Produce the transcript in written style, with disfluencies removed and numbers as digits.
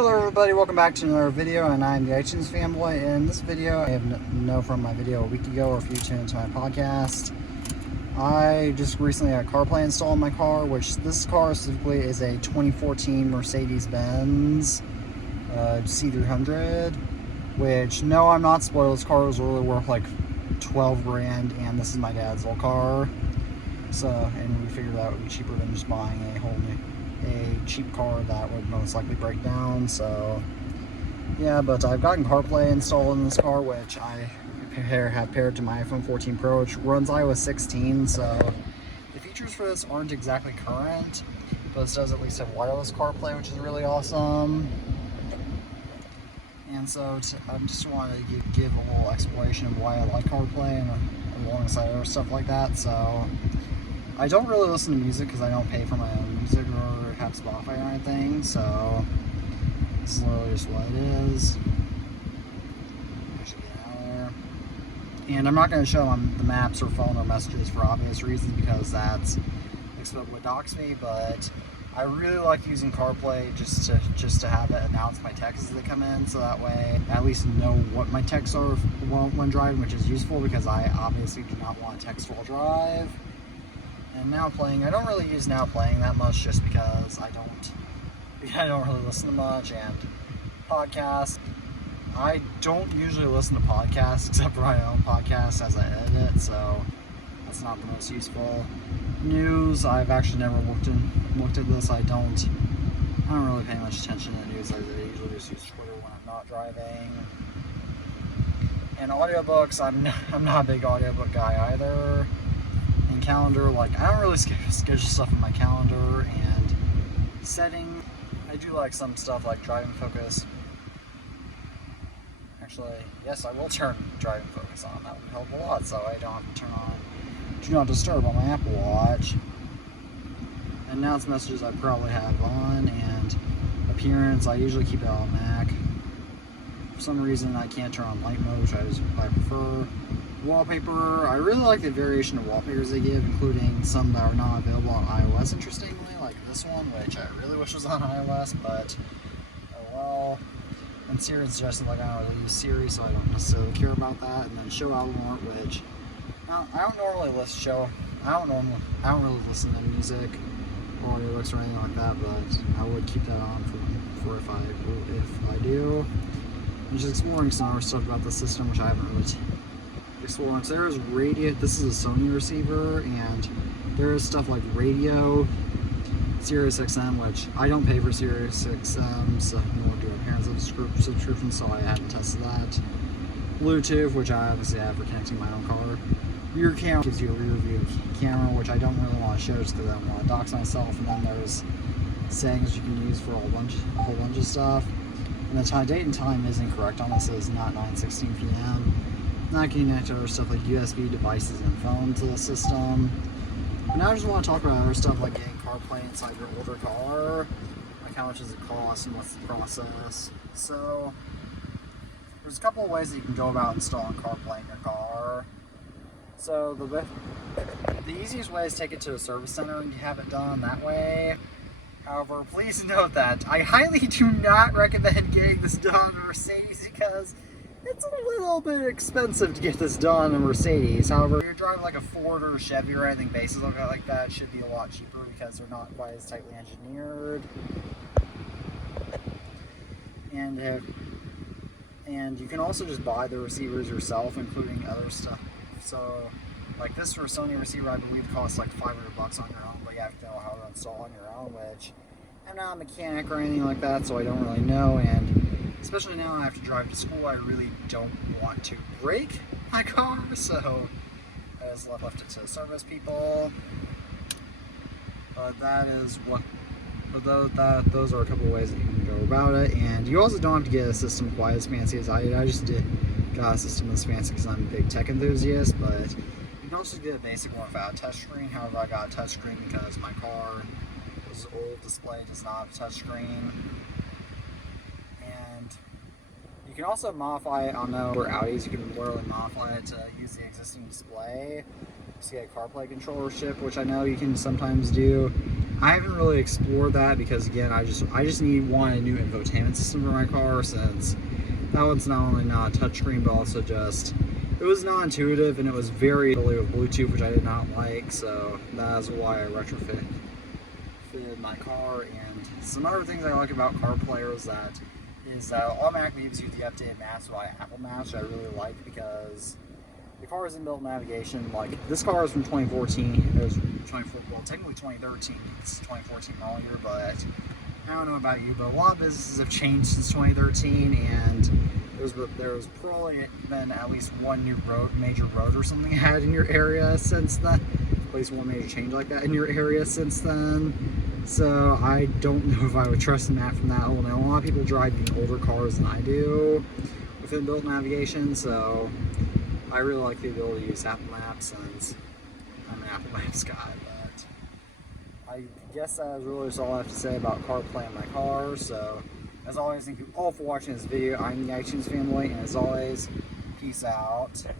Hello everybody, welcome back to another video, and I'm the iTunes fanboy. In this video, I know from my video a week ago, or if you tuned into my podcast, I just recently had CarPlay installed in my car, which this car specifically is a 2014 Mercedes-Benz C300, which, no, I'm not spoiled, this car was really worth like 12 grand, and this is my dad's old car, and we figured that would be cheaper than just buying a cheap car that would most likely break down. So yeah, but I've gotten CarPlay installed in this car, which I have paired to my iPhone 14 Pro, which runs iOS 16. So the features for this aren't exactly current, but this does at least have wireless CarPlay, which is really awesome. And so I just wanted to give a little explanation of why I like CarPlay and alongside other stuff like that. So I don't really listen to music because I don't pay for my own music or have Spotify or anything, so this is literally just what it is. I should get out of there. And I'm not going to show on the maps or phone or messages for obvious reasons, because that's would dox me, but I really like using CarPlay just to have it announce my texts as they come in, so that way I at least know what my texts are when driving, which is useful because I obviously do not want to text while drive. And Now Playing, I don't really use Now Playing that much just because I don't really listen to much. And podcasts, I don't usually listen to podcasts except for my own podcast as I edit, so that's not the most useful. News, I've actually never looked at this. I don't really pay much attention to news. I usually just use Twitter when I'm not driving. And audiobooks, I'm not a big audiobook guy either. And calendar, like, I don't really schedule stuff in my calendar. And setting, I do like some stuff like driving focus. Actually, yes, I will turn driving focus on. That would help a lot, so I don't have to turn on Do Not Disturb on my Apple Watch. Announce messages I probably have on, and appearance, I usually keep it on Mac. For some reason, I can't turn on light mode, which I prefer. Wallpaper, I really like the variation of wallpapers they give, including some that are not available on iOS, interestingly, like this one, which I really wish was on iOS, but oh well. And Siri suggested, like, I don't really use Siri, so I don't necessarily care about that. And then Show Alert, which I don't normally I don't really listen to music or audiobooks or anything like that, but I would keep that on for if I do. I'm just exploring some other stuff about the system, which I haven't really explored. So there's radio. This is a Sony receiver, and there's stuff like radio, Sirius XM, which I don't pay for Sirius XM, so nor do my parents have a subscription, so I haven't tested that. Bluetooth, which I obviously have for connecting my own car. Rear camera gives you a rear view camera, which I don't really want to show just because I don't want to dox myself. And then there's settings you can use for a whole bunch of stuff. And the date and time is incorrect on this. It's not 9:16 p.m. Not connect to other stuff like USB devices and phone to the system. But now I just want to talk about other stuff like getting CarPlay inside your older car. Like how much does it cost and what's the process. So there's a couple of ways that you can go about installing CarPlay in your car. So the easiest way is take it to a service center and have it done that way. However, please note that I highly do not recommend getting this done in Mercedes because it's a little bit expensive to get this done in Mercedes. However, if you're driving like a Ford or a Chevy or anything basic like that, it should be a lot cheaper because they're not quite as tightly engineered. And you can also just buy the receivers yourself, including other stuff. So, like this for a Sony receiver, I believe costs like $500 on your own, but you have to know how to install on your own, which I'm not a mechanic or anything like that, so I don't really know. And especially now I have to drive to school, I really don't want to break my car, so I just left it to service people. But those are a couple of ways that you can go about it. And you also don't have to get a system quite as fancy as I did. I just got a system that's fancy because I'm a big tech enthusiast, but you can also get a basic one without a touchscreen. However, I got a touchscreen because my car, this old display, does not have a touchscreen. And you can also modify it on the Audis. You can literally modify it to use the existing display. You see a CarPlay controller chip, which I know you can sometimes do. I haven't really explored that because again, I just need a new infotainment system for my car, since that one's not only not a touchscreen but also just, it was non-intuitive and it was very early with Bluetooth, which I did not like. So that is why I retrofitted my car. And some other things I like about CarPlay is that automatically gives you the updated maps by Apple Maps, which I really like, because the car is inbuilt navigation. Like, this car is from 2014. It was well, technically 2013. It's 2014 model year, but I don't know about you, but a lot of businesses have changed since 2013, and there's probably been at least one new major road or something had in your area since then. At least one major change like that in your area since then. So I don't know if I would trust a map from that old. Now, a lot of people drive the older cars than I do with inbuilt navigation, so I really like the ability to use Apple Maps since I'm an Apple Maps guy. But I guess that is really just all I have to say about CarPlay in my car. So as always, thank you all for watching this video. I'm the iTunes family, and as always, peace out.